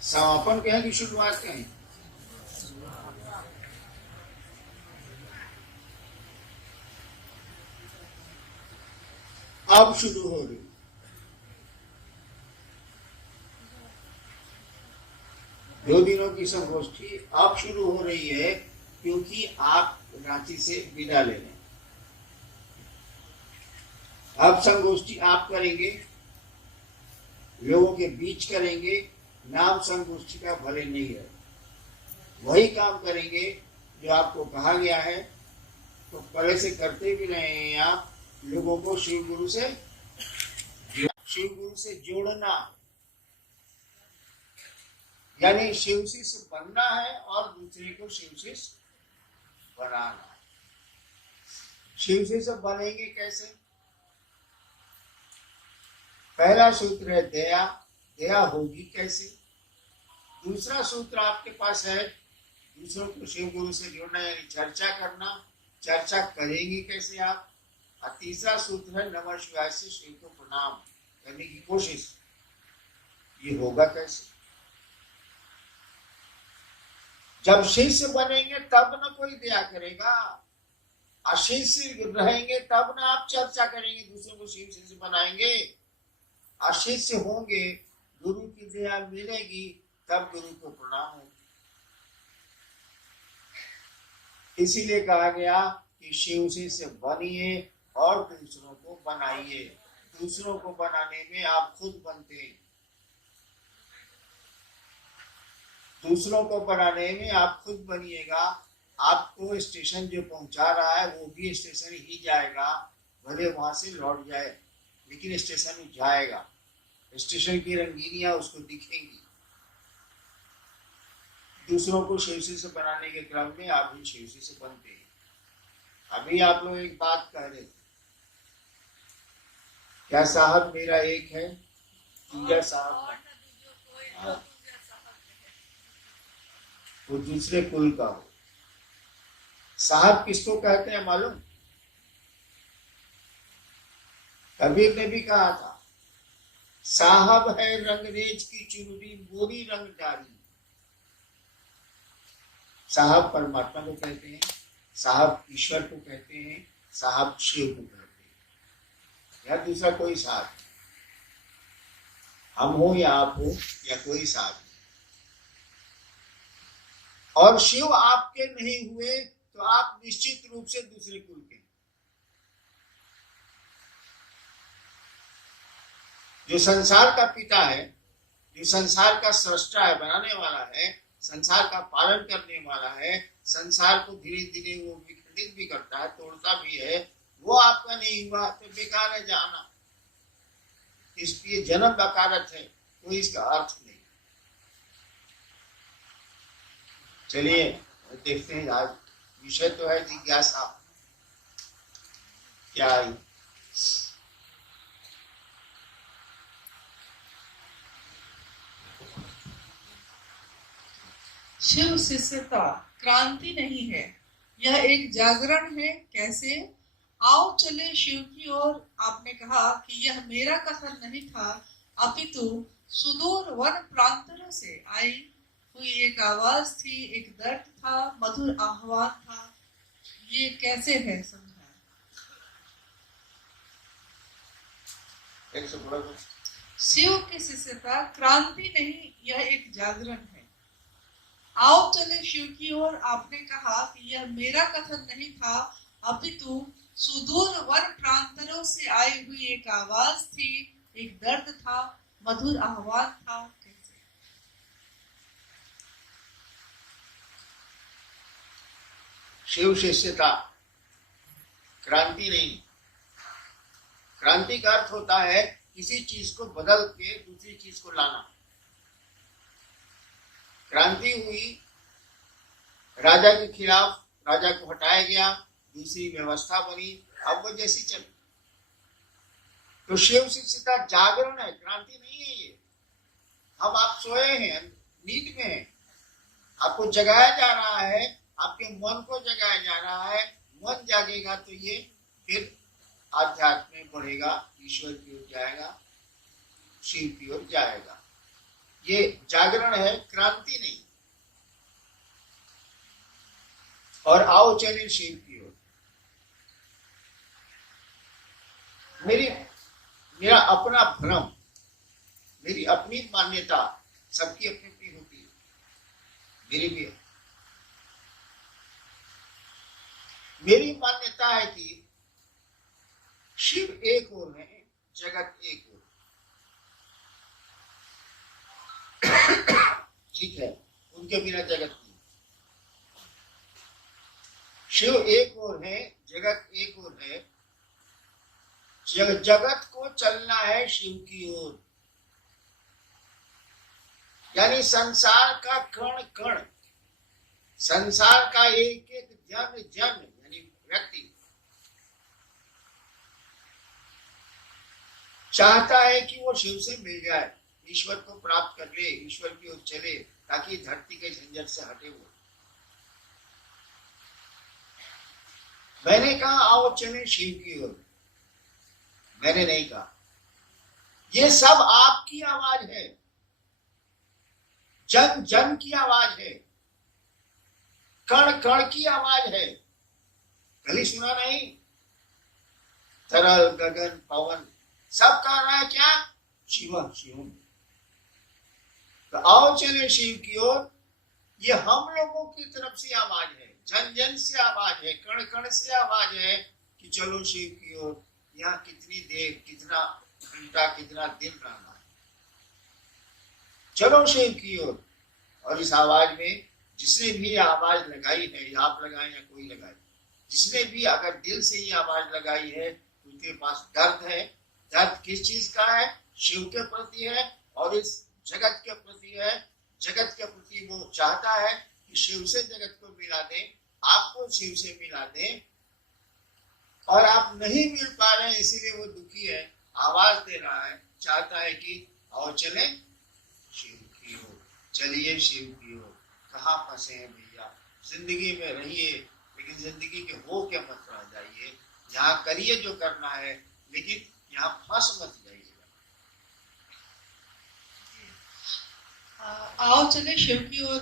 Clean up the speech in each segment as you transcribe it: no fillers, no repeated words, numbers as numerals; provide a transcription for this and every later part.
समापन कहें कि शुरुआत कहें? अब शुरू हो रही। दो दिनों की संगोष्ठी अब शुरू हो रही है क्योंकि आप रांची से विदा ले रहे हैं। अब संगोष्ठी आप करेंगे, लोगों के बीच करेंगे। नाम संगोष्ठी का भले नहीं है, वही काम करेंगे जो आपको कहा गया है। तो पहले से करते भी रहे हैं आप, लोगों को शिव गुरु से जोड़ना, यानी शिव शिष्य बनना है और दूसरे को शिव शिष्य बनाना। शिव शिष्य बनेंगे कैसे? पहला सूत्र है दया। दया होगी कैसे? दूसरा सूत्र आपके पास है दूसरों को शिव गुरु से जोड़ना, यानी चर्चा करना। चर्चा करेंगे कैसे आप? और तीसरा सूत्र है नमः शिवाय से शिव को प्रणाम करने की कोशिश। ये होगा कैसे? जब शिष्य बनेंगे तब न कोई दया करेगा, अशिष्य रहेंगे तब न आप चर्चा करेंगे, दूसरों को शिव शिष्य बनाएंगे। अशिष्य होंगे, गुरु की दया मिलेगी, तब गुरु को प्रणाम होगा। इसीलिए कहा गया कि शिव शिष्य बनिए और दूसरों को बनाइए। दूसरों को बनाने में आप खुद बनते हैं, दूसरों को बनाने में आप खुद बनिएगा। आपको स्टेशन जो पहुंचा रहा है वो भी स्टेशन ही जाएगा, भले वहां से लौट जाए, लेकिन स्टेशन में जाएगा। स्टेशन की रंगीनियां उसको दिखेंगी। दूसरों को शिवसी से बनाने के क्रम में आप भी शिवसी से बनते हैं। अभी आप लोग एक बात कह रहे थे, क्या साहब मेरा एक है, दूसरा साहब वो दूसरे कुल का हो। साहब किसको कहते हैं मालूम? कबीर ने भी कहा था, साहब है रंगरेज की चुनरी गोरी रंग डाली। साहब परमात्मा को कहते हैं, साहब ईश्वर को कहते हैं, साहब शिव को कहते हैं, या दूसरा कोई साहब, हम हो या आप हो या कोई साहब। और शिव आपके नहीं हुए तो आप निश्चित रूप से दूसरे कुल के। जो संसार का पिता है, जो संसार का सृष्टा है, बनाने वाला है, संसार का पालन करने वाला है, संसार को धीरे धीरे वो विखंडित भी करता है, तोड़ता भी है, वो आपका नहीं हुआ तो बेकार है जाना। इसलिए जन्म बकारत है, कोई इसका अर्थ नहीं। चलिए देखते हैं, आज विषय तो है जिज्ञासा। क्या आई? शिव शिष्यता क्रांति नहीं है, यह एक जागरण है। कैसे? आओ चले शिव की ओर। आपने कहा कि यह मेरा कथन नहीं था, अपितु सुदूर वन प्रांतों से आई हुई एक आवाज थी, एक दर्द था, मधुर आह्वान था। ये कैसे है समझा? शिव की शिष्यता क्रांति नहीं, यह एक जागरण है। आओ चले शिव की ओर। आपने कहा कि यह मेरा कथन नहीं था, अपितु सुदूर वन प्रांतों से आई हुई एक आवाज थी, एक दर्द था, मधुर आह्वान था। कैसे? शिव शिष्यता क्रांति नहीं। क्रांति का अर्थ होता है किसी चीज को बदल के दूसरी चीज को लाना। क्रांति हुई, राजा के खिलाफ, राजा को हटाया गया, दूसरी व्यवस्था बनी, अब वो जैसी चली। तो शिव शिष्यता जागरण है, क्रांति नहीं है ये। हम आप सोए हैं, नींद में हैं, आपको जगाया जा रहा है, आपके मन को जगाया जा रहा है। मन जागेगा तो ये फिर आध्यात्म में बढ़ेगा, ईश्वर की ओर जाएगा, शिव की ओर जाएगा। ये जागरण है, क्रांति नहीं। और आओ चले शिव की ओर। मेरा अपना भ्रम, मेरी अपनी मान्यता, सबकी अपनी अपनी होती है, मेरी भी है। मेरी मान्यता है कि शिव एक ओर है, जगत एक ओर। ठीक है, उनके बिना जगत नहीं। शिव एक ओर है, जगत एक ओर है। जगत को चलना है शिव की ओर। यानी संसार का कण कण, संसार का एक एक जन जन यानी व्यक्ति चाहता है कि वो शिव से मिल जाए, ईश्वर को प्राप्त कर ले, ईश्वर की ओर चले, ताकि धरती के झंझट से हटे। वो मैंने कहा आओ चले शिव की ओर, मैंने नहीं कहा। ये सब आपकी आवाज है, जन जन की आवाज है, कण कण की आवाज है। कल सुना नहीं? तरल गगन पवन सब कह रहा है क्या? शिव शिव। तो आओ चले शिव की ओर। ये हम लोगों की तरफ से आवाज है, जन जन से आवाज है, कण कण से आवाज है कि चलो शिव की ओर। यहाँ कितनी देर, कितना घंटा, कितना दिन रहना है, चलो शिव की ओर। और इस आवाज में जिसने भी आवाज लगाई है, आप लगाए या कोई लगाए, जिसने भी अगर दिल से ही आवाज लगाई है, उनके पास दर्द है। दर्द किस चीज का है? शिव के प्रति है और इस जगत के प्रति है। जगत के प्रति वो चाहता है कि शिव से जगत को मिला दे, आपको शिव से मिला दे, और आप नहीं मिल पा रहे हैं, इसीलिए वो दुखी है, आवाज दे रहा है, चाहता है कि आओ चले शिव की ओर, चलिए शिव की ओर। कहाँ फंसे हैं भैया? जिंदगी में रहिए, लेकिन जिंदगी के हो के मत रह जाइए। यहाँ करिए जो करना है, लेकिन यहाँ फंस मत जाइएगा। आओ चले शिव की ओर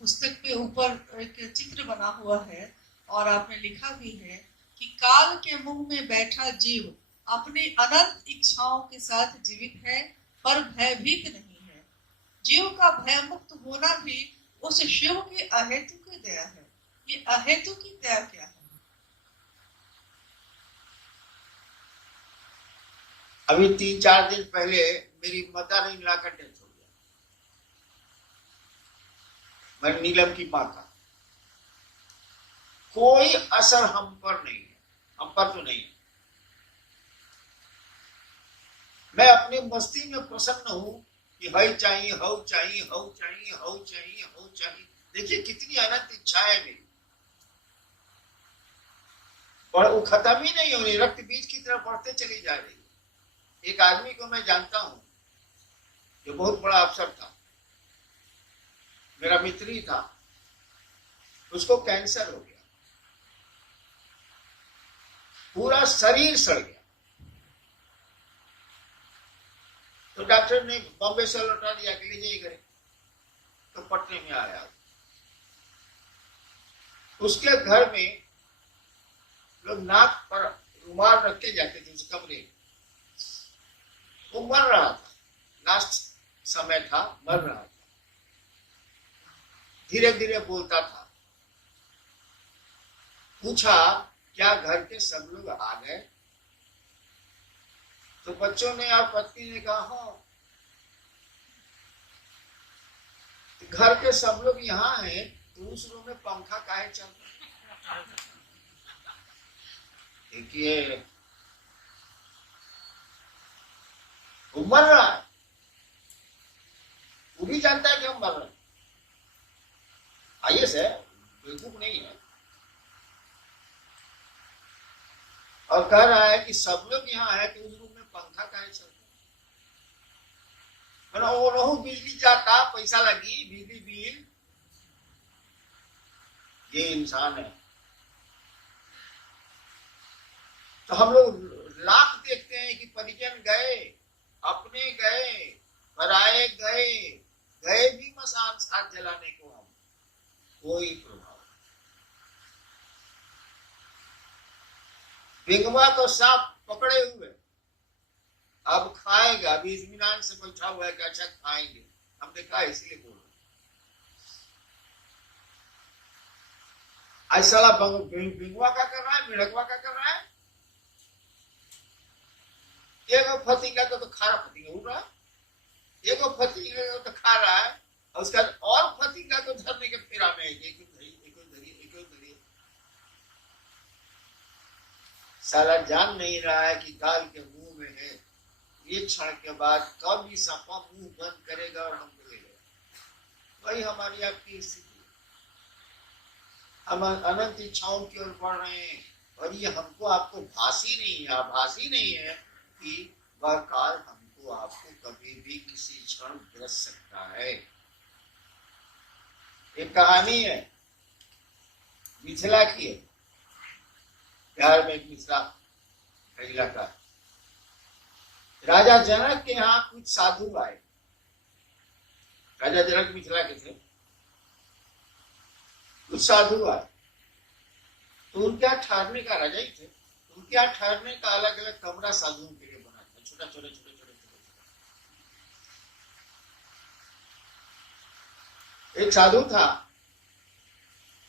पुस्तक पे ऊपर एक चित्र बना हुआ है और आपने लिखा भी है कि काल के मुंह में बैठा जीव अपनी अनंत इच्छाओं के साथ जीवित है, पर भयभीत नहीं है। जीव का भय मुक्त होना भी उस शिव की अहेतु की दया है। ये अहेतु की दया क्या है? अभी 3-4 दिन पहले मेरी मदर इन लॉ का डेथ हो गया, मैं नीलम की मां का। कोई असर हम पर नहीं है, हम पर तो नहीं है। मैं अपनी मस्ती में प्रसन्न हूं कि हई चाहिए, हऊ चाहिए, हऊ चाहिए, हऊ चाहिए, हऊ चाहिए। देखिए कितनी अनंत इच्छा है मेरी, और वो खत्म ही नहीं हो रही, रक्त बीज की तरफ बढ़ते चली जा रही है। एक आदमी को मैं जानता हूं जो बहुत बड़ा अफसर था, मेरा मित्र ही था, उसको कैंसर हो गया, पूरा शरीर सड़ गया। तो डॉक्टर ने बॉम्बे से लौटा दिया कि ले जाइए घरे। तो पटने में आया, उसके घर में लोग नाक पर रुमाल रख के जाते थे उस कमरे में। वो मर रहा था, लास्ट समय था, मर रहा था, धीरे धीरे बोलता था। पूछा क्या घर के सब लोग आ गए? तो बच्चों ने और पत्नी ने कहा हाँ। घर के सब लोग यहाँ हैं, तो उस रूम में पंखा काहे चल रहा है? देखिए वो मर रहा है, वो भी जानता है कि हम मर रहे हैं, आइए से बेवकूफ नहीं है, और कह रहा है कि सब लोग यहाँ है तो उस रूम में पंखा काहे चल रहा है? वो रहू बिजली जाता, पैसा लगी, बिजली बिल। ये इंसान है। तो हम लोग लाख देखते हैं कि परिजन गए, अपने गए, पराए गए, गए भी मसान साथ जलाने को हम, कोई प्रभाव। बिंगवा तो सांप पकड़े हुए, अब खाएगा, अभी इत्मीनान से बैठा हुआ है कि अच्छा खाएंगे, हमने कहा इसलिए बोल रहे। ऐसा बिंगवा का कर रहा है, मिड़कवा का कर रहा है, एगो फतिंगा को तो खारा फतिंगा उड़ रहा है, एगो फतिंगा को तो खा रहा है, और उसका और फतिंगा को धरने के फेरा में एक धरिए। साला जान नहीं रहा है कि गाल के मुंह में है, एक क्षण के बाद कब इस सांपा मुंह बंद करेगा और हमको ले लेगा। वही हमारी आपकी स्थिति, हम अनंत इच्छाओं की ओर बढ़ रहे हैं, और ये हमको आपको भासी नहीं है कि वह काल हमको आपको कभी भी किसी क्षण ग्रस सकता है। एक कहानी है, मिथिला की है, बिहार में एक मिथिला का इलाका। राजा जनक के यहाँ कुछ साधु आए। राजा जनक मिथिला के थे, कुछ साधु आए, तो उनके यहाँ ठहरने का, राजा ही थे, उनके यहाँ ठहरने का अलग अलग कमरा साधुओं के लिए बना था, छोटा छोटा। एक साधु था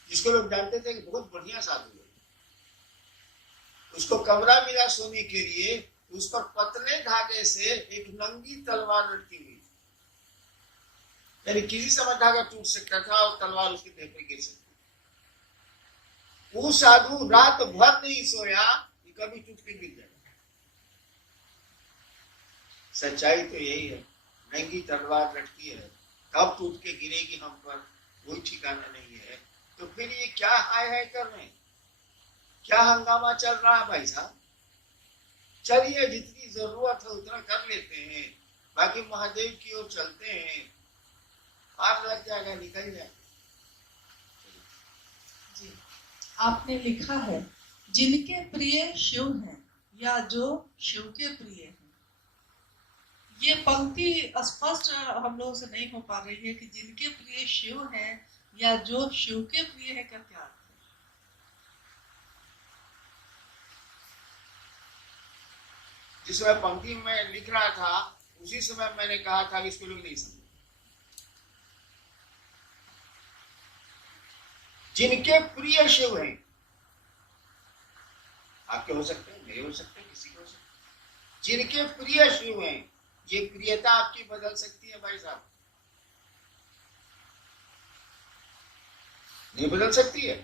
जिसको लोग जानते थे कि बहुत बढ़िया साधु है। उसको कमरा मिला सोने के लिए, उस पर पतले धागे से एक नंगी तलवार लटकी हुई थी, यानी किसी समय धागा टूट सकता था और तलवार उसके देह पर गिर सकती। वो साधु रात भर नहीं सोया कि कभी टूट के गिर जाएगा। सच्चाई तो यही है, नंगी तलवार लटकी है, कब टूट के गिरेगी हम पर कोई ठिकाना नहीं है। तो फिर ये क्या हाय कर रहे हैं, क्या हंगामा चल रहा है भाई साहब? चलिए जितनी जरूरत है उतना कर लेते हैं, बाकी महादेव की ओर चलते हैं, पार लग जाएगा, निकल जाएगा। जी, आपने लिखा है जिनके प्रिय शिव हैं या जो शिव के प्रिय हैं। ये पंक्ति स्पष्ट हम लोगों से नहीं हो पा रही है कि जिनके प्रिय शिव हैं या जो शिव के प्रिय है, क्या क्या? जिस समय पंक्ति में लिख रहा था उसी समय मैंने कहा था कि इसको लोग नहीं समझे। जिनके प्रिय शिव हैं, आपके हो सकते हैं, मेरे हो सकते हैं, किसी के हो सकते हैं। जिनके प्रिय शिव हैं, ये प्रियता आपकी बदल सकती है भाई साहब, नहीं बदल सकती है।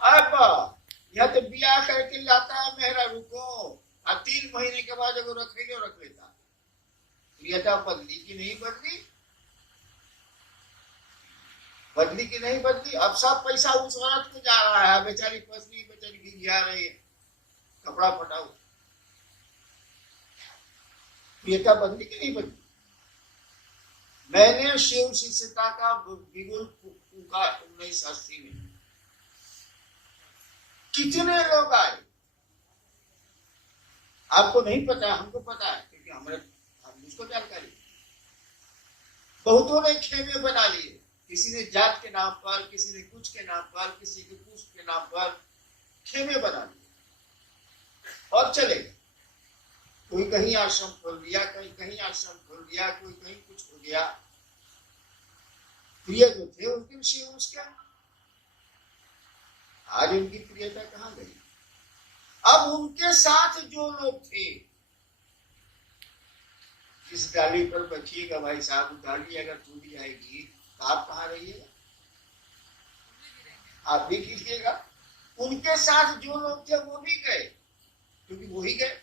अब यह तो ब्याह करके लाता है मेहरा रुको, और 3 महीने के बाद अगर रख लेता, प्रियता बदली की नहीं बदली, बदली की नहीं बदली। अब सब पैसा उस औरत को जा रहा है, बेचारी पत्नी बेचारी गिरा रही है, कपड़ा फटा हुआ। प्रियता बदली की नहीं बदली। मैंने शिव शिष्यता का बिगुल फूका 1980 में, कितने लोग आए आपको नहीं पता, हमको पता है क्योंकि हम उसको जानकारी। बहुतों ने खेमे बना लिए, किसी ने जात के नाम पर, किसी ने कुछ के नाम पर, किसी के कुछ के नाम पर खेमे बना लिए और चले गए। कोई कहीं आश्रम खोल दिया, कहीं आश्रम खोल दिया, कोई कहीं कुछ हो गया। प्रिय जो थे उनके विषय उसके, आज उनकी प्रियता कहाँ गई? अब उनके साथ जो लोग थे, जिस डाली पर बचिएगा भाई साहब, डाली अगर टूट जाएगी तो आप कहाँ रहिएगा? आप भी कीजिएगा। उनके साथ जो लोग थे वो भी गए, क्योंकि वो ही गए।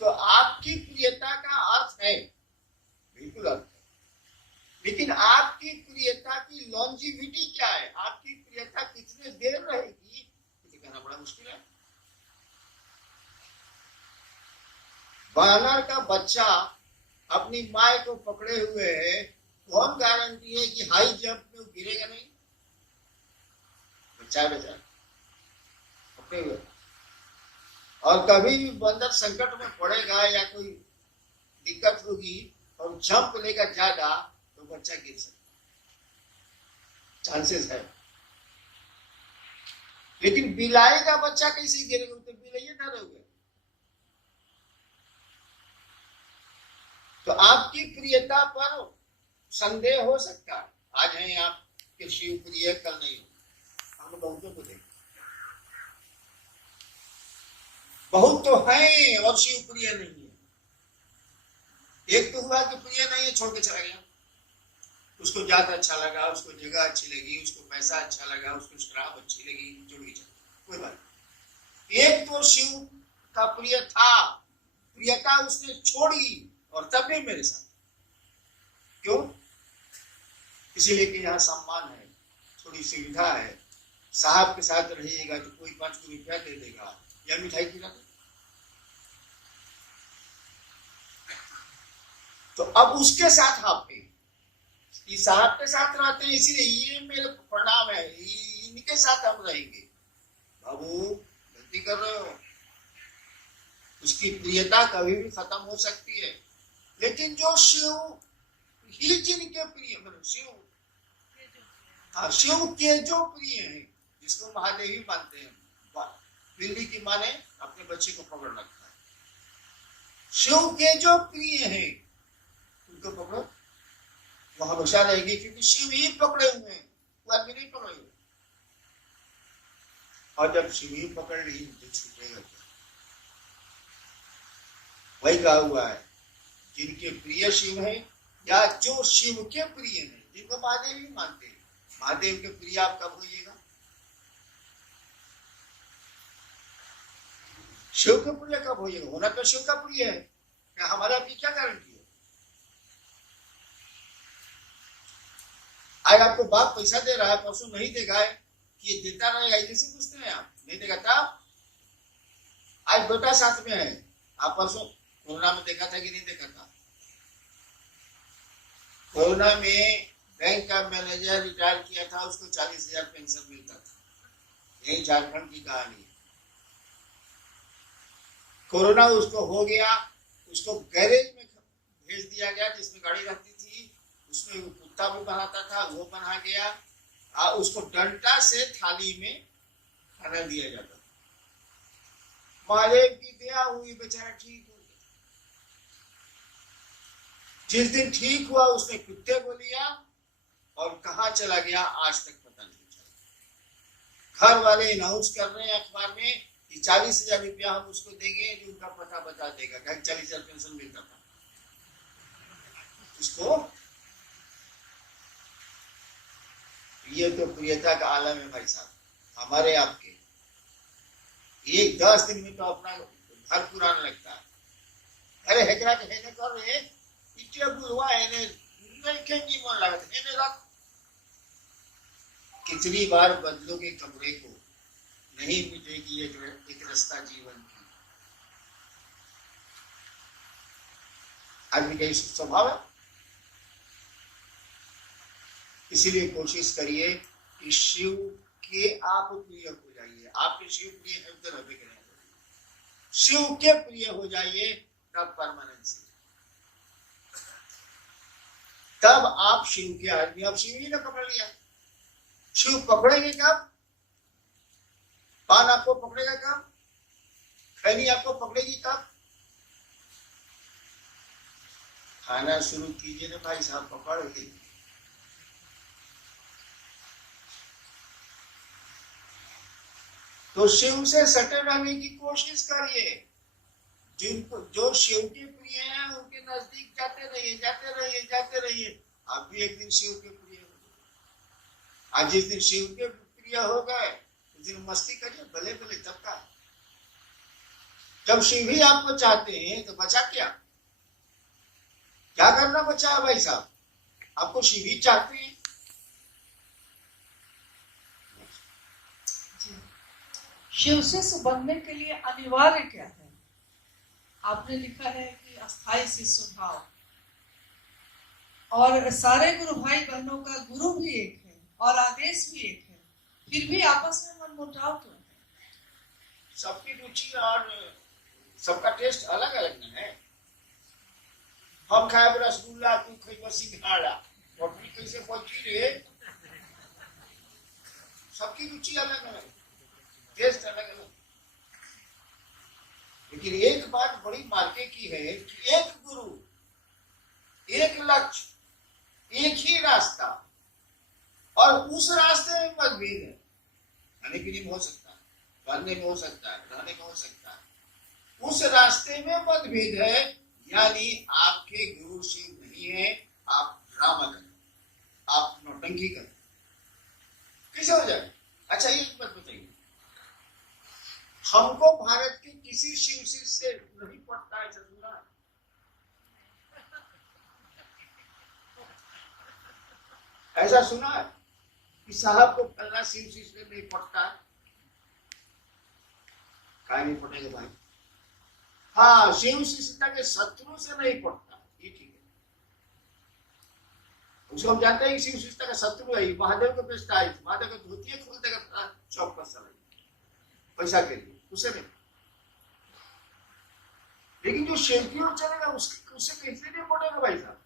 तो आपकी प्रियता का अर्थ है, बिल्कुल अर्थ है, लेकिन आपकी प्रियता की लॉन्जिविटी क्या है? आपकी प्रियता कितने देर रहेगी, इसे कहना बड़ा मुश्किल है। बानर का बच्चा अपनी माँ को पकड़े हुए है, कौन गारंटी है कि हाई जंप में गिरेगा नहीं? बच्चा पकड़े हुए, और कभी भी बंदर संकट में पड़ेगा या कोई दिक्कत होगी और जंप लेगा ज्यादा तो बच्चा गिर सकता, चांसेस है। लेकिन बिलाई का बच्चा कैसे गिरेगा, तो बिलाइए ना रहोगे। तो आपकी प्रियता पर संदेह हो सकता है। आज है आप कि शिव प्रिय, कल नहीं हो। हम बहुतों को देखें, बहुत तो है और शिव प्रिय नहीं है। एक तो हुआ कि प्रिय नहीं है, छोड़ के चला गया। उसको जात अच्छा लगा, उसको जगह अच्छी लगी, उसको पैसा अच्छा लगा, उसको शराब अच्छी लगी, जुड़ गई, कोई बात नहीं। एक तो शिव का प्रिय था, प्रियता उसने छोड़ी और तब भी मेरे साथ। क्यों? इसीलिए कि यहाँ सम्मान है, थोड़ी सुविधा है, साहब के साथ रहिएगा तो कोई 5 रुपया दे देगा या मिठाई खिला दे। तो अब उसके साथ आप साहब के साथ रहते हैं, इसीलिए ये मेरे प्रणाम है, इनके साथ हम रहेंगे। बाबू गलती कर रहे हो, उसकी प्रियता कभी भी खत्म हो सकती है। लेकिन जो शिव ही जिनके प्रिय, मतलब शिव, हाँ, शिव के जो प्रिय हैं, जिसको महादेवी मानते हैं, बिल्ली की माँ ने अपने बच्चे को पकड़ रखा है। शिव के जो प्रिय हैं उनको पकड़ो, वो हमेशा रहेगी, क्योंकि शिव ही पकड़े हुए हैं, वो आदमी नहीं पकड़े हुए। और जब शिव ही पकड़ ली तो छूटेगा क्या? वही कहा हुआ है, जिनके प्रिय शिव है या जो शिव के प्रिय हैं, जिनको महादेव ही मानते हैं। महादेव के प्रिय आप कब होइएगा? शिव के प्रिय कब होइएगा? होना तो शिव का प्रिय है, क्या हमारा अपनी क्या गारंटी है? आज आपको बाप पैसा दे रहा है, परसों नहीं देगा, कि देता रहेगा, कैसे पूछते हैं आप? नहीं देगा तब? आज बेटा साथ में है, आप परसों कोरोना में देखा था कि नहीं देखा था? कोरोना में बैंक का मैनेजर रिटायर किया था, उसको 40,000 पेंशन मिलता था। यही झारखंड की कहानी है। कोरोना उसको हो गया, उसको गैरेज में भेज दिया गया जिसमें गाड़ी रहती थी, उसमें कुत्ता भी बनाता था, वो बना गया। उसको डंडा से थाली में खाना दिया जाता था। महादेव की दया हुई, बेचारा ठीक हो गया। जिस दिन ठीक हुआ उसने कुत्ते को लिया और कहाँ चला गया आज तक पता नहीं चला। घर वाले अनाउंस कर रहे हैं अखबार में कि 40,000 रुपया हम उसको देंगे जो उनका पता बता देगा। 40,000 पेंशन मिलता था उसको। ये तो प्रियता का आलम है भाई साहब, हमारे आपके। एक 10 दिन में तो अपना घर पुराना लगता है। अरे हेकरा के हेने कर रहे इतने बुलवा हेने नहीं खेंगी मन लगा हेने रख। कितनी बार बदलोगे कमरे को, नहीं मिलेगी एक रास्ता जीवन की। आदमी का स्वभाव है। इसीलिए कोशिश करिए कि शिव के आप प्रिय हो जाइए। आपके शिव प्रिय है तो रहे करें, शिव के प्रिय हो जाइए, तब परमानेंसी, तब आप शिव के आदमी। आप शिव ही ना पकड़ लिया, शिव पकड़ेंगे कब? पान आपको पकड़ेगा कब? खैनी आपको पकड़ेगी कब? खाना शुरू कीजिए ना भाई साहब, पकड़ के। तो शिव से सटे रहने की कोशिश करिए। जिनको जो शिव के प्रिय हैं उनके नजदीक जाते रहिए, जाते रहिए, जाते रहिए। आप भी एक दिन शिव के प्रिय हो गए। आज जिस दिन शिव के प्रिय हो गए उस दिन मस्ती करिए, भले भले तब का। जब शिव ही आपको चाहते हैं तो बचा क्या? क्या करना बचा है भाई साहब? आपको शिव ही चाहते हैं। शिव से बनने के लिए अनिवार्य क्या है? आपने लिखा है कि अस्थाई शिष्य भाव, और सारे गुरु भाई बहनों का गुरु भी एक है और आदेश भी एक है, फिर भी आपस में मनमुटाव क्यों है? सबकी रुचि और सबका टेस्ट अलग अलग है। हम खाए रसगुल्ला, तू खाई सिंघाड़ा, रोटी कैसे पहुंची रे? सबकी रुचि अलग अलग, टेस्ट अलग अलग। लेकिन एक बात बड़ी मार्के की है कि एक गुरु, एक लक्ष्य, एक ही रास्ता, और उस रास्ते में मतभेद है। खाने पीने में हो सकता है, पढ़ने में हो सकता है, रहने में हो सकता है, उस रास्ते में मतभेद है। यानी आपके गुरु शिव नहीं है, आप ड्रामा करें, आप नौटंकी करें, कैसे हो जाए? अच्छा एक बात बताइए, हमको भारत के किसी शिव से नहीं पड़ता है सुना? ऐसा सुना है कि साहब को फलना शिव से नहीं पड़ता है? क्या नहीं पड़ेगा भाई? हाँ, शिव शिष्यता के शत्रु से नहीं पड़ता, ये ठीक है। उसको हम जानते हैं कि शिव शिष्यता का शत्रु है, महादेव को बेचता है, महादेव को धोती खोल देगा चौक पर सर पैसा के लिए, उसे नहीं। लेकिन जो शिव की ओर चलेगा उससे कैसे नहीं पड़ेगा भाई साहब?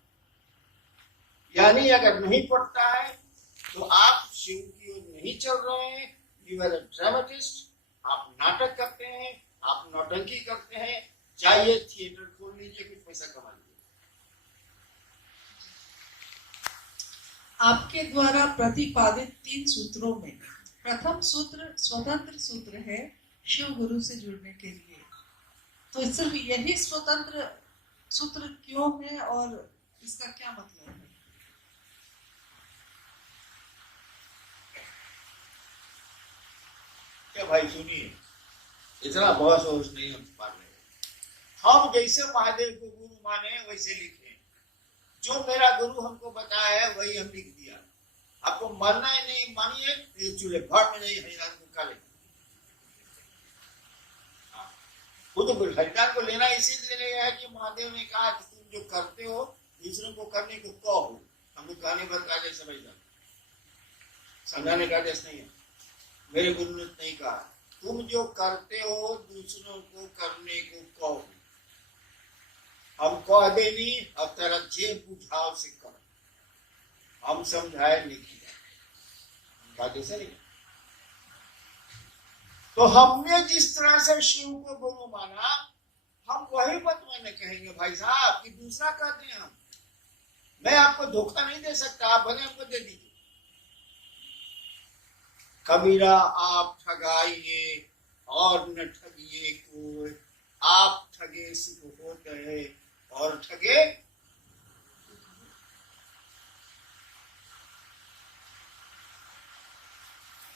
यानी अगर नहीं पड़ता है तो आप शिव की ओर नहीं चल रहे हैं, यू आर अ ड्रामेटिस्ट, आप नाटक करते हैं, आप नौटंकी करते हैं। जाइए थिएटर खोल लीजिए, कुछ पैसा कमा लीजिए। आपके द्वारा प्रतिपादित 3 सूत्रों में प्रथम सूत्र स्वतंत्र सूत्र है शिव गुरु से जुड़ने के लिए, तो सिर्फ यही स्वतंत्र सूत्र क्यों है और इसका क्या मतलब है? क्या भाई सुनिए, इतना बहस वहस नहीं हम पा रहे। हम जैसे महादेव को गुरु माने वैसे लिखे, जो मेरा गुरु हमको बताया है वही हम लिख दिया। आपको मानना है नहीं मानिए, चूल्हे भाट में नहीं हरिनाम को काले। वो तो हरिनाम को लेना इसीलिए है कि महादेव ने कहा कि तुम जो करते हो दूसरों को करने को कहो, हमको कहने पर का आदेश समझ जाओ, समझाने का आदेश नहीं है। मेरे गुरु ने नहीं कहा तुम जो करते हो दूसरों को करने को कहो, हम कह देनी अब तेरा जे बुझाव से कर, हम समझाए नहीं किया, कैसे नहीं। तो हमने जिस तरह से शिव को गुरु माना, हम वही बात मैंने कहेंगे भाई साहब कि दूसरा कहते हैं हम। मैं आपको धोखा नहीं दे सकता, आप भले हमको दे दीजिए। कबीरा आप ठगाइए और न ठगिए कोई, आप ठगे सुख होते है और ठगे।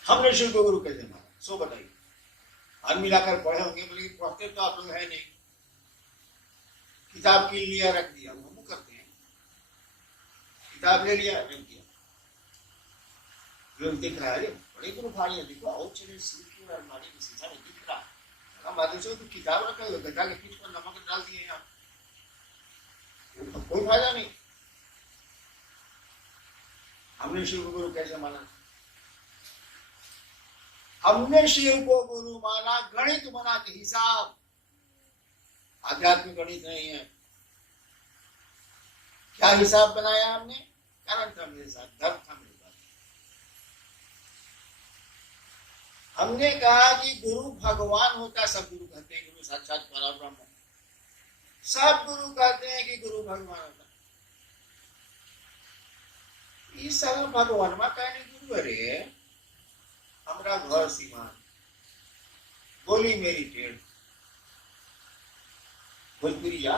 हमने शिव को गुरु कैसे माना, सो बताइए। हम मिलाकर पढ़े होंगे, बोले पढ़ते तो आप लोग है नहीं, किताब की लिया रख दिया, हम करते हैं, किताब ले लिया रख दिया, लोग दिख रहा है बड़े गुरु भाई है, देखो और चले शिव की अलमारी में शीशा नहीं दिख रहा, माधव से तो किताब रखा हुआ, गधा के पीठ पर नमक डाल दिए यहाँ, कोई फायदा नहीं। हमने शिव को गुरु कैसे माना? हमने शिव को गुरु माना गणित बना के हिसाब, आध्यात्मिक गणित नहीं है। क्या हिसाब बनाया हमने? कारण था मेरे साथ, धर्म था मेरे साथ। हमने कहा कि गुरु भगवान होता, सब गुरु कहते हैं गुरु साक्षात परब्रह्म, सब गुरु कहते हैं कि गुरु भगवान होता। इस साल भगवान में कहने गुरु, अरे हमारा घर सीमान, बोली मेरी टेढ़, भोजपुरिया।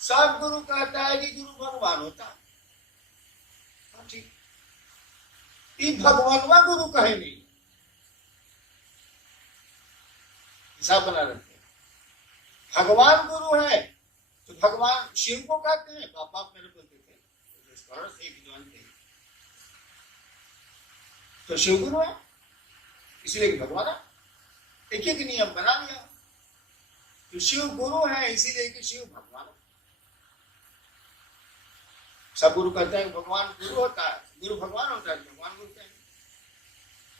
सब गुरु कहता है कि गुरु भगवान होता, ठीक। ये भगवान गुरु कहे नहीं, हिसाब बना रखते हैं। भगवान गुरु है तो भगवान शिव को कहते हैं, पापा मेरे बोलते थे विद्वान थे, तो शिव गुरु है इसीलिए भगवान है। एक एक नियम बना लिया, तो शिव गुरु है इसीलिए कि शिव भगवान है। सब गुरु कहते हैं भगवान गुरु होता है, गुरु भगवान होता है, भगवान गुरु कहते हैं।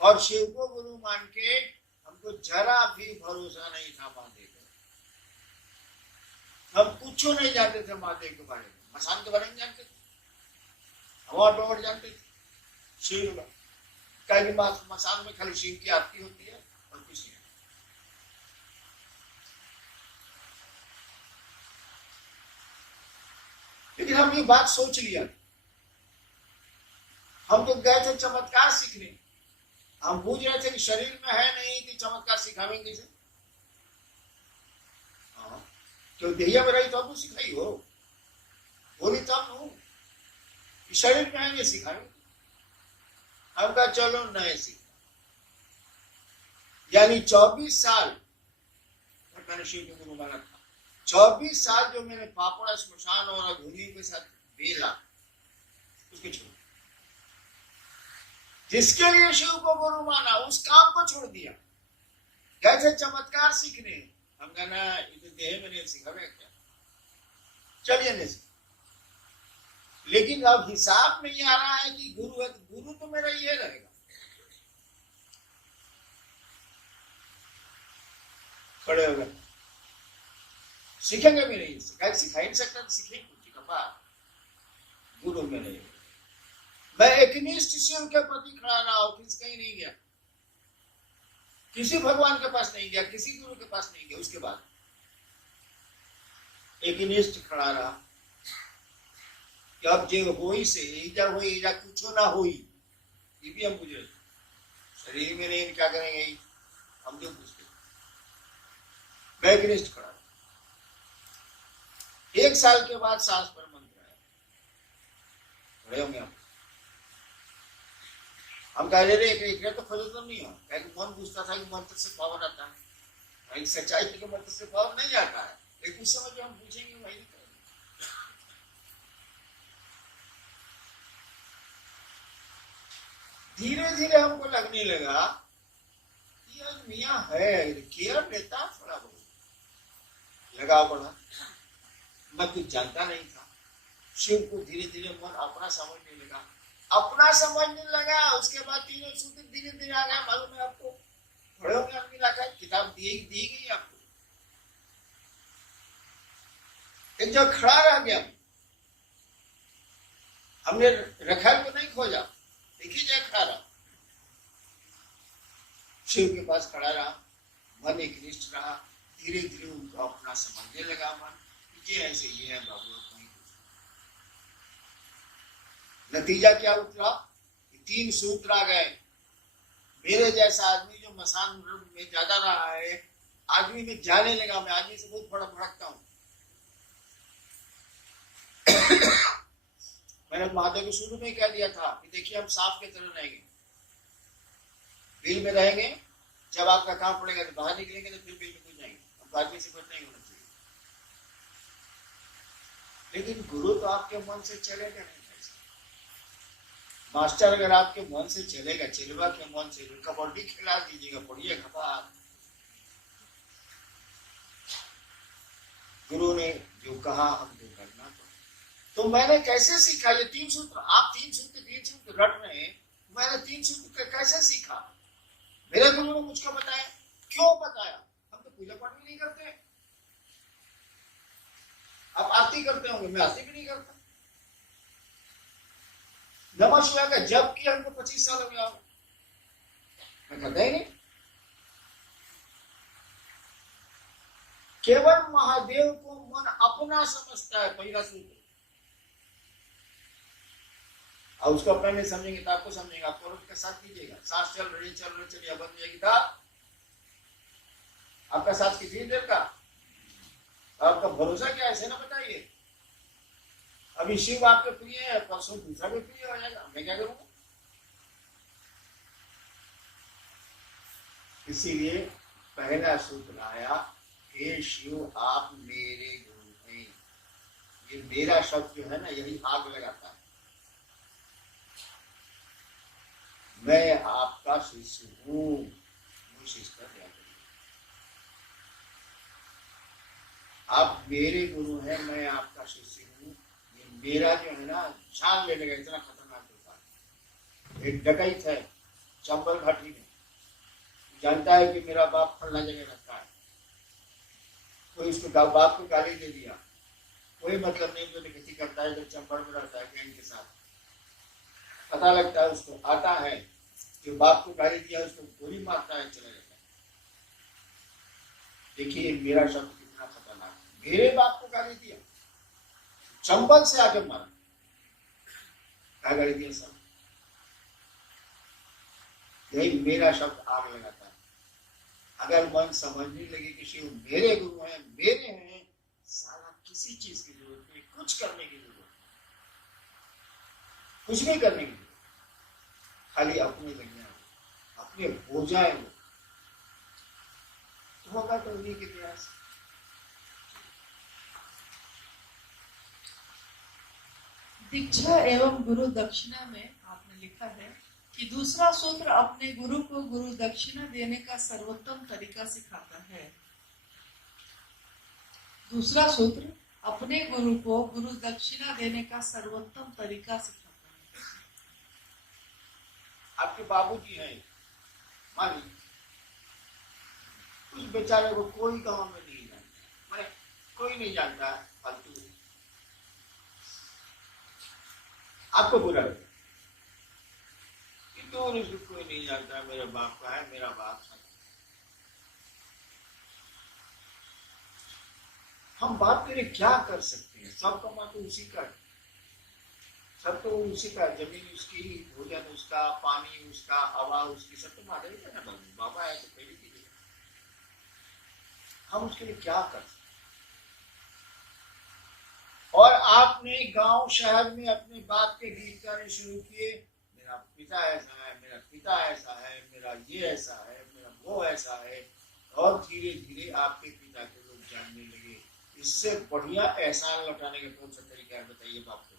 और शिव को गुरु मान के हमको जरा भी भरोसा नहीं था महादेव, हम कुछ नहीं जानते थे महादेव के बारे में, मसान के बारे में जानते थे, हवा डोर जानते थे, शिव का मसान में खाली शिव की आरती होती है और कुछ नहीं। लेकिन हम ये बात सोच लिया, हम तो गए थे चमत्कार सीखने, हम पूछ रहे थे कि शरीर में है नहीं कि चमत्कार सिखावेंगे से, क्यों देहिया में रही तो आपको सिखाई हो, बोली तब हो कि शरीर में है ये सिखाएंगे। हम कहा चलो नए सीखा, यानी 24 साल मैंने शिव के गुरु माना था, 24 साल जो मैंने पापड़ा स्मशान और अघूरी के साथ बेला, उसके छोड़, जिसके लिए शिव को गुरु माना उस काम को छोड़ दिया। कैसे चमत्कार सीखने, हम कहना इसे देह में नहीं सीखा क्या, चलिए नहीं सीखा। लेकिन अब हिसाब नहीं आ रहा है कि गुरु है तो गुरु तो मेरा ये रहेगा। खड़े हो गए, सीखेंगे भी नहीं, सिखा नहीं सकता तो सीखेंगे कुछ कपार, गुरु में नहीं। मैं एकनिष्ठ शिव के प्रति खड़ा रहा हूं, किसी कहीं नहीं गया, किसी भगवान के पास नहीं गया, किसी गुरु के पास नहीं गया। उसके बाद एकनिष्ठ खड़ा रहा कि अब जो होई से ईजा होई, ईजा कुछ ना होई, ये भी हम बुझे, शरीर में नहीं क्या करेंगे हम जो पूछते। मैं एकनिष्ठ खड़ा, 1 साल के बाद सांस पर मंत्र आया, खड़े होंगे हम कह रहे एक तो खोज तो नहीं हो, मन पूछता था कि मंत्र से पावर आता है, सच्चाई के मंत्र से पावर नहीं आता है, लेकिन उस समय जो हम पूछेंगे वही करेंगे। धीरे धीरे हमको लगने लगा कि यार मियाँ है, केयर लेता थोड़ा बहुत, लगा पड़ा। मैं कुछ जानता नहीं था, शिव को धीरे धीरे मन अपना समझने लगा, अपना समझने लगा। उसके बाद तीनों सूत्र धीरे धीरे आ गया। मालूम है आपको, खड़े होकर आदमी रखा है, किताब दी गई आपको, एक जो खड़ा रह गया, हमने रखा को नहीं खोजा, देखिए जाए खड़ा रहा, शिव के पास खड़ा रहा, मन एकनिष्ठ रहा, धीरे धीरे उनको अपना समझने लगा। मन ये ऐसे ये है बाबू, नतीजा क्या उतरा, 3 सूत्र आ गए। मेरे जैसा आदमी जो मसान में ज्यादा रहा है, आदमी में जाने लगा, मैं आदमी से बहुत बड़ा भड़कता हूं। मैंने महादेव को शुरू में कह दिया था कि देखिए हम सांप की तरह रहेंगे, बिल में रहेंगे, जब आपका काम पड़ेगा तो बाहर निकलेंगे, तो फिर बिल में घुस जाएंगे, हम आदमी से बच नहीं होना चाहिए। लेकिन गुरु तो आपके मन से चलेगा नहीं, मास्टर अगर आपके मन से चलेगा, चलवा के मन से, कबड्डी खिला दीजिएगा, पढ़िए खबर। गुरु ने जो कहा हमको करना। तो मैंने कैसे सीखा ये 3 सूत्र? आप 3 सूत्र रट रहे हैं, मैंने 3 सूत्र कैसे सीखा? मेरे गुरु ने मुझको बताया। क्यों बताया? हम तो पूजा पाठ भी नहीं करते, आप आरती करते होंगे, मैं आरती भी नहीं करता। नमः शिवाय का जब कि हमको 25 साल हो गया, मैं करता ही नहीं। केवल महादेव को मन अपना समझता है, पहला सूत्र। और उसको अपना नहीं समझेंगे तो आपको समझेंगे, आपको उसके साथ कीजिएगा। सांस चल रही चलिए, बंद हो जाएगी। आपका सांस कितनी देर का, आपका भरोसा क्या है, ना बताइए। अभी शिव आपके प्रिय है, परसों दूसरा भी प्रिय हो जाएगा, मैं क्या करूंगा? इसीलिए पहला सूत्र आया, हे शिव आप मेरे गुरु हैं। ये मेरा शब्द जो है ना, यही आग लगाता है। मैं आपका शिष्य हूं, कोशिश कर दिया। आप मेरे गुरु हैं, मैं आपका शिष्य हूं। मेरा जो है ना, जान लेने का इतना खतरनाक होता है। एक डकैत है चंबल घाटी में, जानता है कि मेरा बाप फलना जगह रहता है, तो इसको बाप को गाली दे दिया, कोई मतलब नहीं, जो निगेटिव करता है जब चंबल में रहता है गैंग के साथ, पता लगता है उसको, आता है जो बाप को गाली दिया उसको गोली मारता है, चला जाता है। देखिए मेरा शब्द कितना खतरनाक है, मेरे बाप को गाली दिया, चंबल से आगे मारा, क्या गाली दिया सब, यही मेरा शब्द आग लगाता है। अगर मन समझने लगे कि शिव मेरे गुरु हैं, मेरे हैं, साला किसी चीज की जरूरत नहीं, कुछ करने की जरूरत नहीं, कुछ नहीं करने की जरूरत, खाली अपने लगे अपने हो जाए वो तो होगा। तो उन्हीं के प्रयास। दीक्षा एवं गुरु दक्षिणा में आपने लिखा है कि दूसरा सूत्र अपने गुरु को गुरु दक्षिणा देने का सर्वोत्तम तरीका सिखाता है। दूसरा सूत्र अपने गुरु को गुरु दक्षिणा देने का सर्वोत्तम तरीका सिखाता है। आपके बाबूजी हैं, मान उस बेचारे को कोई गांव में नहीं जानता, मैंने कोई नहीं जानता, फालतू आपको बुरा लगे कि तो उसको कोई नहीं जानता, मेरे बाप का है, मेरा बाप है। हम बाप के लिए क्या कर सकते हैं? सब कमा तो उसी का है, सब तो उसी का, जमीन उसकी, भोजन उसका, पानी उसका, हवा उसकी, सब तो माता ही ना, बाबा है तो पहले की। हम उसके लिए क्या कर सकते? और आपने गांव शहर में अपने बाप के गीत गाने शुरू किए, मेरा पिता ऐसा है, मेरा पिता ऐसा है, मेरा ये ऐसा है, मेरा वो ऐसा है, और धीरे धीरे आपके पिता के लोग जानने लगे। इससे बढ़िया एहसान लौटाने का कौन सा तरीका है बताइए बाप को?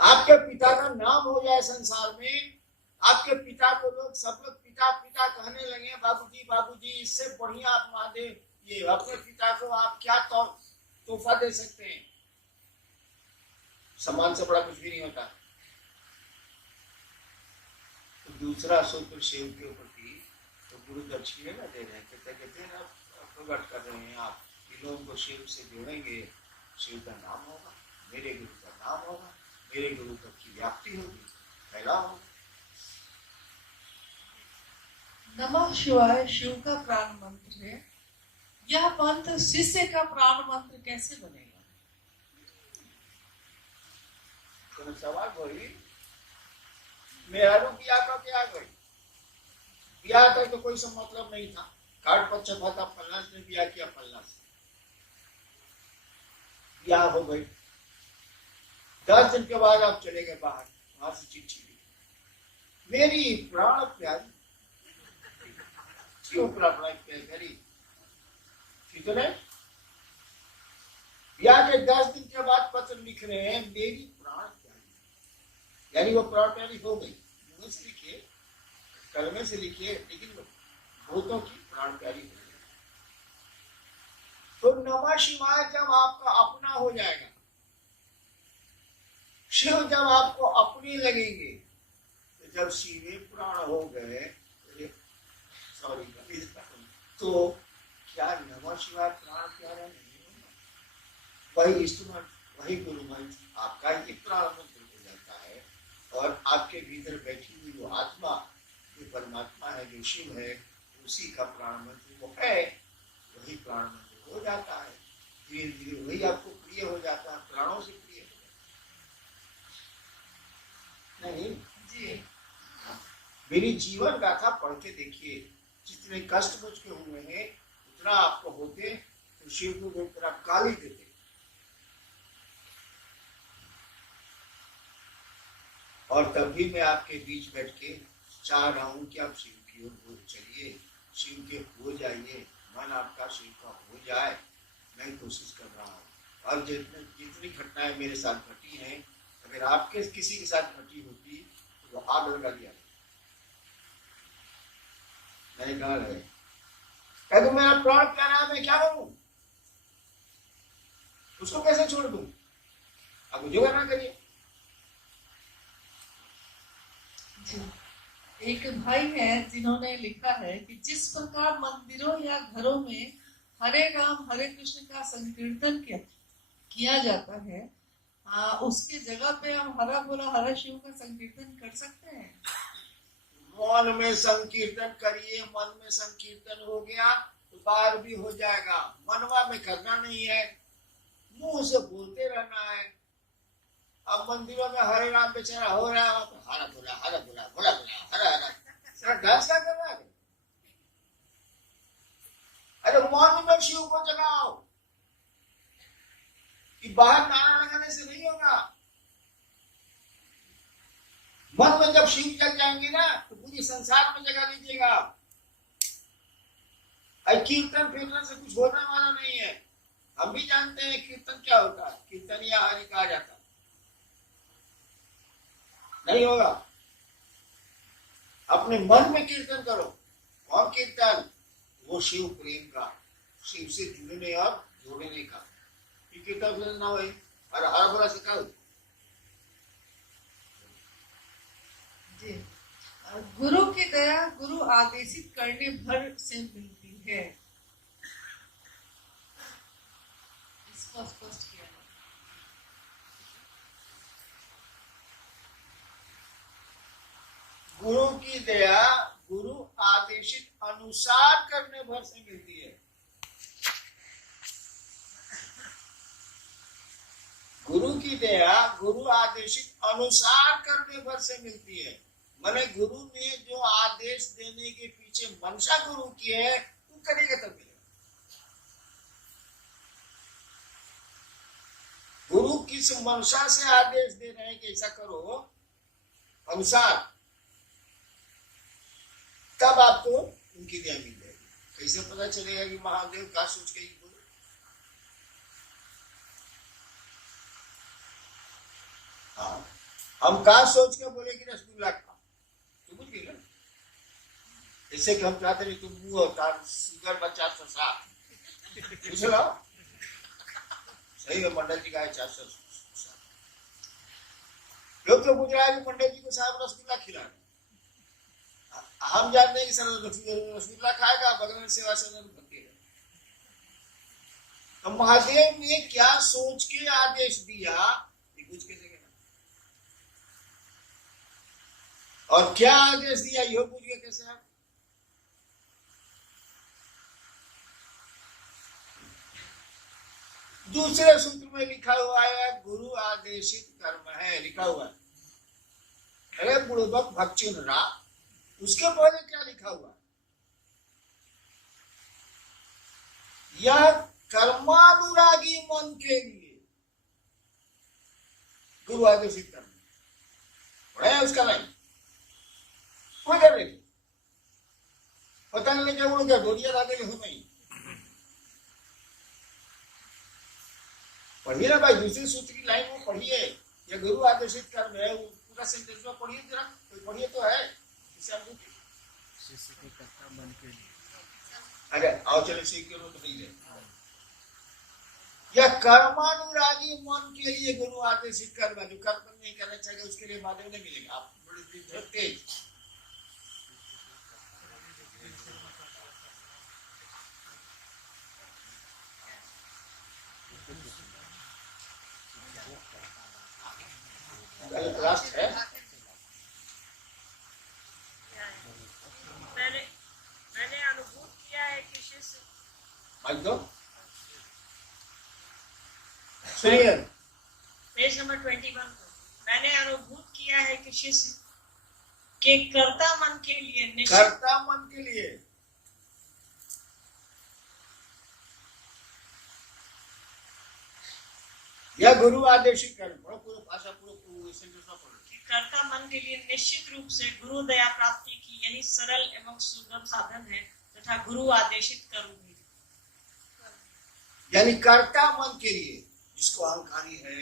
आपके पिता का नाम हो जाए संसार में, आपके पिता को लोग सब लोग पिता पिता कहने लगे, बाबूजी बाबूजी, इससे बढ़िया आप महादेव ये अपने पिता को आप क्या तोहफा दे सकते हैं? सम्मान से बड़ा कुछ भी नहीं होता। तो दूसरा सूत्र शिव के प्रति तो गुरु दक्षिणा ना दे रहे हैं, कहते हैं आप प्रकट कर रहे हैं, आप इन लोगों को शिव से जोड़ेंगे, शिव का नाम होगा, मेरे गुरु का नाम होगा, मेरे गुरु तक की व्याप्ति होगी, फैला होगा। नमः शिवाय शिव का प्राण मंत्र है, यह मंत्र शिष्य का प्राण मंत्र कैसे बनेगा? तो सवाल वही, मेहरू ब्याह करके आ गई, ब्याह करके कोई सा मतलब नहीं था, कार्ड पर छपा था फलना ने ब्याह किया, फलना से ब्याह हो गई। 10 दिन के बाद आप चले गए बाहर, वहां से चिट्ठी ली, मेरी प्राण प्यारी, क्यों प्राण प्यारी? ठीक है, ब्याह के 10 दिन के बाद पत्र लिख रहे हैं, मेरी प्राण प्यारी, यानी वो प्राण प्यारी हो गई। मुंह से लिखिए, कलमे से लिखिए, लेकिन भूतों की प्राण प्यारी हो गई। तो नमः शिवाय जब आपका अपना हो जाएगा, शिव जब आपको अपनी लगेंगे, तो जब शिवे प्राण हो गए, सॉरी, तो क्या नमः शिवाय प्राण प्यारा नहीं होगा? वही इंस्ट्रूमेंट, वही गुरु मंत्र आपका ही प्राण मंत्र हो जाता है, और आपके भीतर बैठी हुई वो आत्मा जो परमात्मा है, जो शिव है, उसी का प्राण मंत्र वो है, वही प्राण मंत्र हो जाता है। धीरे धीरे वही आपको प्रिय हो जाता है, प्राणों से प्रिय हो जाता है। नहीं जी, मेरी जीवन गाथा पढ़ के देखिए, जितने कष्ट मुझके हुए हैं उतना आपको होते तो शिव को एक तरह गाली देते, और तब भी मैं आपके बीच बैठ के चाह रहा हूं कि आप शिव की ओर चलिए, शिव के हो जाइए, मन आपका शिव का हो जाए, मैं कोशिश कर रहा हूँ। और जितनी घटनाएं मेरे साथ घटी हैं, अगर आपके किसी के साथ घटी होती तो वो आग लगा दिया। मैंने कहा है, तो मेरा प्राण प्यारा है, मैं क्या करूं? उसको कैसे छोड़ दूं? अब मुझे करना करिए। एक भाई है जिन्होंने लिखा है कि जिस प्रकार मंदिरों या घरों में हरे राम हरे कृष्ण का संकीर्तन किया जाता है, उसके जगह पे हम हरा बोला हरा शिव का संकीर्तन कर सकते हैं। मन में संकीर्तन करिए, मन में संकीर्तन हो गया तो बाहर भी हो जाएगा। मनवा में करना नहीं है, मुंह से बोलते रहना है। अब मंदिरों में हरे राम बेचारा हो रहा है, हरा बोला हरा बोला बोला बोला हरा हरा, सर डांस क्या कर रहा है? अरे मन में शिव को जगाओ, कि बाहर नारा लगाने से नहीं होगा। मन में जब शिव जग जाएंगे ना तो पूरी संसार में जगा लीजिएगा। कीर्तन फिरने से कुछ होने वाला नहीं है। हम भी जानते हैं कीर्तन क्या होता है, कीर्तन या हरि कहा जाता है, नहीं होगा। अपने मन में कीर्तन करो। कौन कीर्तन? वो शिव प्रेम का, शिव से जुड़ने और जोड़ने का। कीर्तन ना हो और हर बोला सिखाओ जी। गुरु की दया गुरु आदेशित करने भर से मिलती है। इसको स्पष्ट किया। गुरु की दया गुरु आदेशित अनुसार करने भर से मिलती है। गुरु की दया गुरु आदेशित अनुसार करने भर से मिलती है। माने गुरु ने जो आदेश देने के पीछे मंशा गुरु की है, तू करेगा तब मिलेगा। गुरु किस मंशा से आदेश दे रहे हैं कि ऐसा करो अनुसार, तब आपको उनकी दया मिल जाएगी। कैसे पता चलेगा कि महादेव का सोच के बोले? हाँ, हम का सोच के बोले कि रसगुल्ला खा, तो बुझ गए ना। जैसे कि हम चाहते नहीं तुम मुंह और शुगर बच्चा ससा पूछ लो, सही है। मंडल जी का है 400 लोग तो पूछ रहा है कि पंडित जी को साहब रसगुल्ला खिलाना। हम जानते हैं कि सर रसगुल्ला खाएगा, बगल में सेवा सदन बनती है। तो महादेव ने क्या सोच के आदेश दिया ये कुछ कैसे कहना, और क्या आदेश दिया यह पूछ के कैसे आप। दूसरे सूत्र में लिखा हुआ है गुरु आदेशित कर्म है, लिखा हुआ है। अरे बुड़बक भक्चुन रा, उसके पहले क्या लिखा हुआ? यह कर्मानुरागी मन के लिए गुरु आदेशित कर्म पढ़ा है। उसका नहीं कोई कर रही पता नहीं क्या बोलो, क्या डोरिया लागे हो नहीं। पढ़िए ना भाई, दूसरे सूत्र की लाइन में पढ़िए। यह गुरु आदेशित कर्म है, पूरा सेंटेंस में पढ़िए जरा, कोई पढ़िए तो है। अरे आओ चले सीख के तो नहीं है। यह कर्मानुरागी मन के लिए गुरु आदेशित कर्म है। जो कर्म नहीं करना चाहिए उसके लिए महादेव नहीं मिलेगा। आप बड़े तेज लास्ट है। मैंने अनुभूत किया है कि शिष्य सुनिए पेज नंबर 21 मैंने अनुभूत किया है कि शिष्य के कर्ता मन के लिए कर्ता मन के लिए यह गुरु आदेशित कर्म पूरा भाषा पूरा सेंटेंस में पढ़ो। कर्ता मन के लिए निश्चित रूप से गुरु दया प्राप्ति की यही सरल एवं सुगम साधन है तथा गुरु आदेशित कर्म है। यानी कर्ता मन के लिए, जिसको अहंकारी है,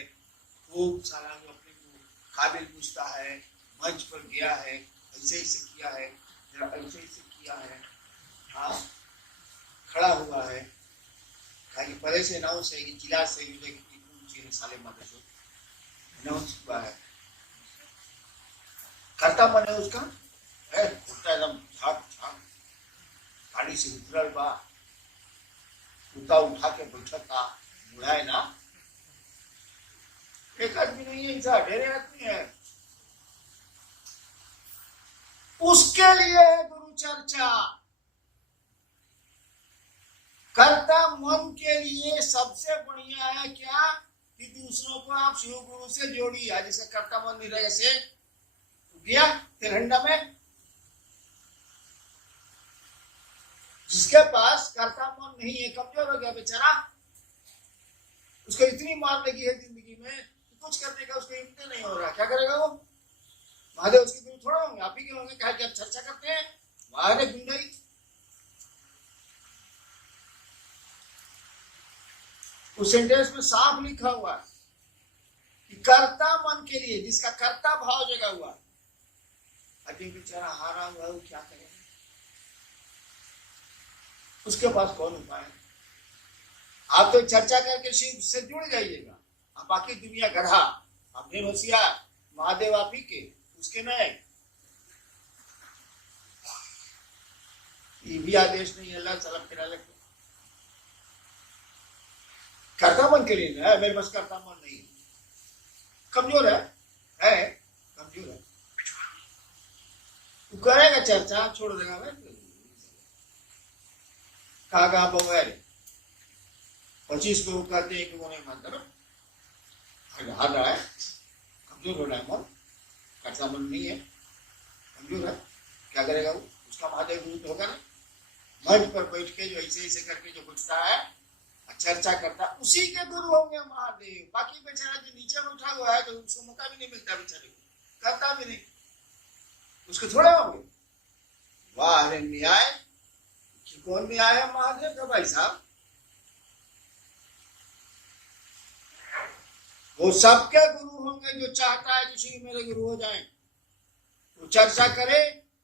खूब सारा जो अपने को काबिल पूछता है, मंच पर गया है, ऐसे ऐसे किया है, ऐसे ऐसे किया है, हाँ खड़ा हुआ है, पहले से अनाउंस है कि जिला से साले मदद अनाउंस हुआ है। कर्ता मन है उसका एकदम झाक झाक गाड़ी से उतरल बा, कुत्ता उठा के बैठता, बुढ़ाए ना, एक आदमी नहीं है, ऐसा ढेरे आदमी है। उसके लिए गुरु चर्चा। कर्ता मन के लिए सबसे बढ़िया है क्या कि दूसरों को आप शिव गुरु से जोड़िए। जैसे कर्ता मन नहीं रहे से गया तिरंडा में, जिसके पास कर्ता मन नहीं है, कमजोर हो गया बेचारा, उसको इतनी मार लगी है जिंदगी में, कुछ करने का उसको हिम्मत नहीं हो रहा, क्या करेगा वो? महादेव उसके गुरु थोड़ा होंगे, आप ही के होंगे, क्या आप चर्चा करते हैं महारे गुंडाई। उस सेंटेंस में साफ लिखा हुआ है कि कर्ता मन के लिए, जिसका कर्ता भाव जगा हुआ, अभी बेचारा हारा हुआ है, वो क्या करेगा? उसके पास कौन उपाय है? आप तो चर्चा करके शिव से जुड़ जाइएगा, आप बाकी दुनिया गधा, आप ढेर होशियार, महादेव आप ही के, उसके नहीं। ये भी आदेश नहीं है, अल्लाह सलाम फिरा लगता। कर्ता मन के लिए है, मेरे पास कर्ता मन नहीं है, कमजोर है कमजोर है, तू करेगा चर्चा, छोड़ देगा मैं कहा बगैर 25 को कहते हैं कि वो नहीं मानता ना, हार रहा है, कमजोर हो रहा है मन, कर्ता मन नहीं है, कमजोर है, क्या करेगा वो? उसका महादेव गुरु तो होगा ना, मंच पर बैठ के जो ऐसे ऐसे करके जो पूछता है, चर्चा करता, उसी के गुरु होंगे महादेव। बाकी बेचारा जो नीचे में उठा हुआ है तो उसको मौका भी नहीं मिलता, बेचारे को करता भी नहीं, उसको थोड़ा होंगे। वाह अरे न्याय, कौन न्याय है महादेव का भाई साहब? वो सबके गुरु होंगे जो चाहता है कि श्री मेरे गुरु हो जाएं। वो चर्चा करे,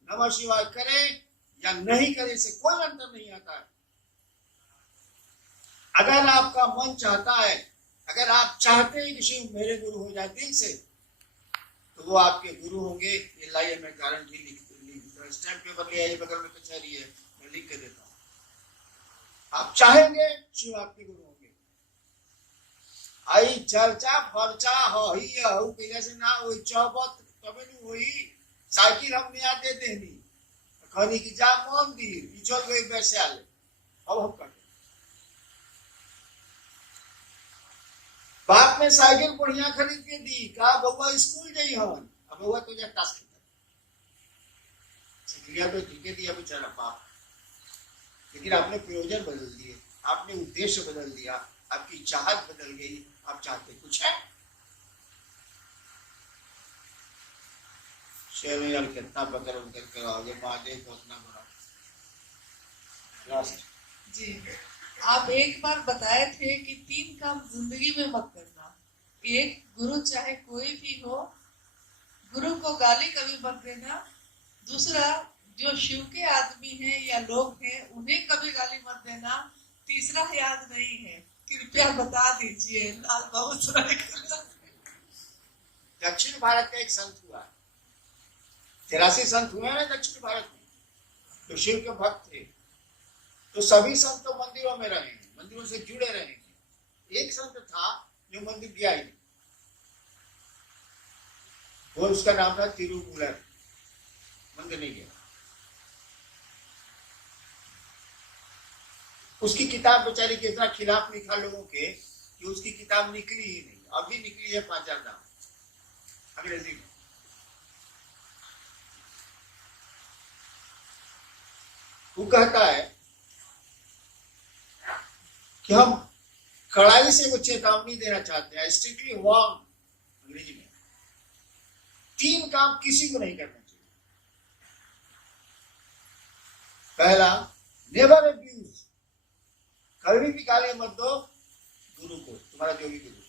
नमः शिवाय करे या नहीं करे, से कोई अंतर नहीं आता है। अगर आपका मन चाहता है, अगर आप चाहते हैं कि शिव मेरे गुरु हो जाए दिल से, तो वो आपके गुरु होंगे। ये लाइए मैं गारंटी लिख स्टैम्प पेपर ले आइए, बगल में कचहरी है, मैं लिख के देता हूँ। आप चाहेंगे शिव आपके गुरु होंगे। आई चर्चा फर्चा हो ही हो कैसे से ना वही चौबत तबे नहीं वही साइकिल हम नहीं आते देनी कहनी की जा मंदिर चल गई वैसे आले, अब हम कर बाप ने साइकिल बढ़िया खरीद के दी, कहा बउआ स्कूल जाई हवन, अब बउआ तो जा टास्क सिखलिया तो ठीक है दिया बेचारा बाप, लेकिन आपने प्रयोजन बदल दिए, आपने उद्देश्य बदल दिया, आपकी चाहत बदल गई, आप चाहते कुछ है। चलो यार कितना बकर करके आओगे, महादेव को उतना बड़ा जी। आप एक बार बताए थे कि 3 काम जिंदगी में मत करना। एक, गुरु चाहे कोई भी हो, गुरु को गाली कभी मत देना। दूसरा, जो शिव के आदमी हैं या लोग हैं उन्हें कभी गाली मत देना। तीसरा याद नहीं है, कृपया बता दीजिए। लाल बाबू दक्षिण भारत का एक संत हुआ, 83 संत हुए ना दक्षिण भारत में, तो शिव के भक्त थे, तो सभी संत तो मंदिरों में रहे, मंदिरों से जुड़े रहे। एक संत था जो मंदिर गया ही नहीं, वो उसका नाम था तिरुमूलर, मंदिर नहीं गया। उसकी किताब बेचारी के इतना खिलाफ लिखा लोगों के कि उसकी किताब निकली ही नहीं, अभी निकली है 5,000 दाम अंग्रेजी में। वो कहता है कि हम कड़ाई से वो चेतावनी देना चाहते हैं, स्ट्रिक्टली वार्न, अंग्रेजी में 3 काम किसी को नहीं करना चाहिए। पहला, नेवर अब्यूज, कभी भी गाली मत दो गुरु को, तुम्हारा जो भी गुरु।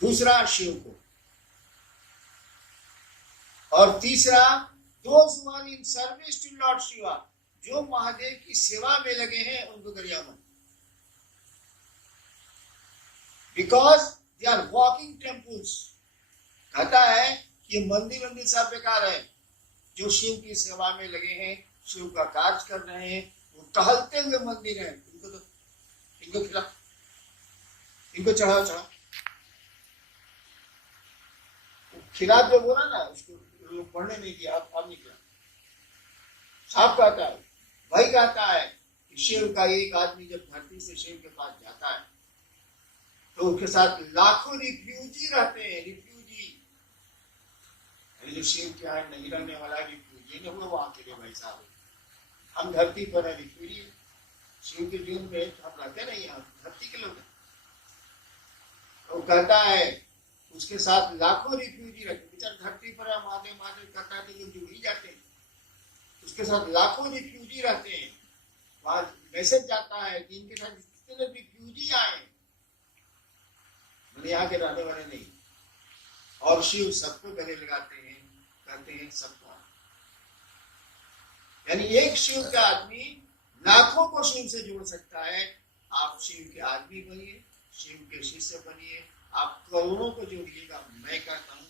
दूसरा, शिव को। और तीसरा, those who are in service to Lord Shiva, जो महादेव की सेवा में लगे हैं उनको गरिया मत, because they are walking temples। कहता है ये मंदिर मंदिर सब बेकार है। जो शिव की सेवा में लगे हैं, शिव का कार्य कर रहे हैं, वो टहलते हुए मंदिर है। इनको खिला, इनको चढ़ाओ चढ़ाओ। खिला जो बोला ना, उसको लोग पढ़ने नहीं दिया, अब निकला। साफ कहता है, भाई कहता है कि शिव का एक आदमी जब धरती से शिव के पास जाता है तो उसके साथ लाखों रिफ्यूजी रहते हैं। रिफ्यूजी जो शिव के यहाँ नहीं रहने वाला रिफ्यूजी नहीं हुआ, वहां के लिए भाई साहब हम धरती पर है, रिफ्यूजी शिव के जीवन में हम रहते नहीं, हम धरती के लोग हैं। तो कहता है उसके साथ लाखों रिफ्यूजी रहते, बेचारे धरती पर महादेव महादेव कहता है तो लोग जुड़ ही जाते हैं। उसके साथ लाखों रिफ्यूजी रहते हैं। वहां मैसेज जाता है कि इनके साथ जितने रिफ्यूजी आए, मैंने यहाँ के रहने वाले नहीं, और शिव सबको गले लगाते हैं, करते हैं सबका। यानी एक शिव का आदमी लाखों को शिव से जोड़ सकता है। आप शिव के आदमी बनिए, शिव के शिष्य बनिए, आप करोड़ों को जोड़िएगा। मैं कहता हूँ